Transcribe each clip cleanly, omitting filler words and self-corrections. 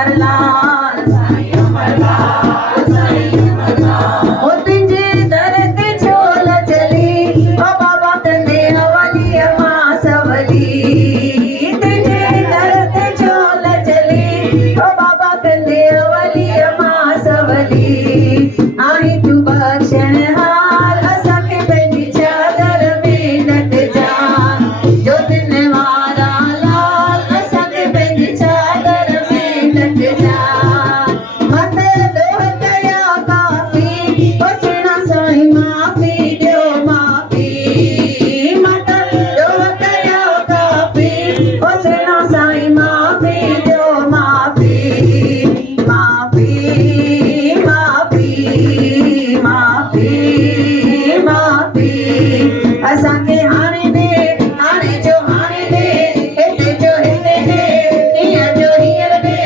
अमरलाल साईं अमरलाल साईं अमरलाल ओ तुझे दर ते झोल चली ओ बाबा कंदे अवली मां सवली तुझे दर ते झोल चली ओ बाबा कंदे अवली मां सवली आई तू बख्शण हाल असांखे पंहिंजी चादर में नट जा जो दिन वारा लाल असांखे पंहिंजी चादर में नट जा मत दोह कया काफ़ी ओ सुहिणा साईं माफ़ी ॾियो माफ़ी मत दोह कया काफ़ी ओ सुहिणा साईं माफ़ी ॾियो माफ़ी माफ़ी माफ़ी माफ़ी माफ़ी असांखे हाणे ॾे हाणे जो हाणे ॾे हिते जो हिते ॾे हींअर जो हींअर ॾे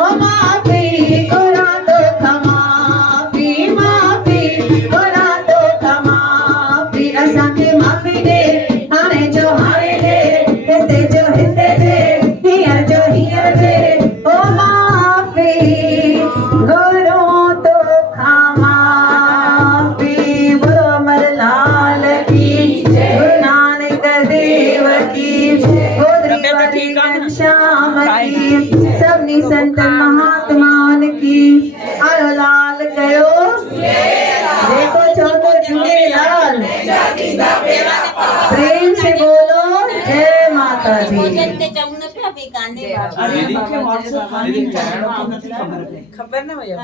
ओ माफ़ी घुरां तोखां माफ़ी माफ़ी घुरां तोखां माफ़ी असांखे माफ़ी ॾे हाणे जो हाणे ॾे हिते जो हिते ॾे हींअर जो हींअर ॾे ओ माफ़ी घुरां तोखां माफ़ी बोलो अमरलाल की जय गुरु नानक देव की जय गोदरी वाली घनश्याम की सभिनी संत महात्माउनि की आयो लाल कयो देखो चौथो झूलेलाल प्रेम से बोलो जय माता दी खबर न हुयो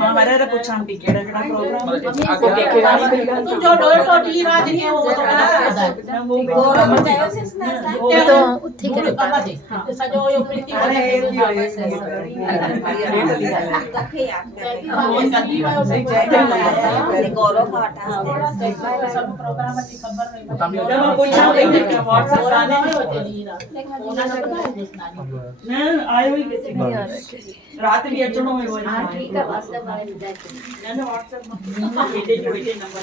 मां वरे पुछां थी केड़ा केड़ा प्रोग्राम तुझो डोटो डी राज के वो तो गौरव चयो सिस ना वो तो उठी करे बाबा दे सजो यो प्रीति करे कखे याद करे गौरव का हटास सब प्रोग्राम की खबर नहीं मैं पूछा कहीं व्हाट्सएप आने में न आयो ही कैसे रात भी अचणो हुयो हां ठीक है व्हाट्सएप वाले न व्हाट्सएप में भेजे जो भेजे नंबर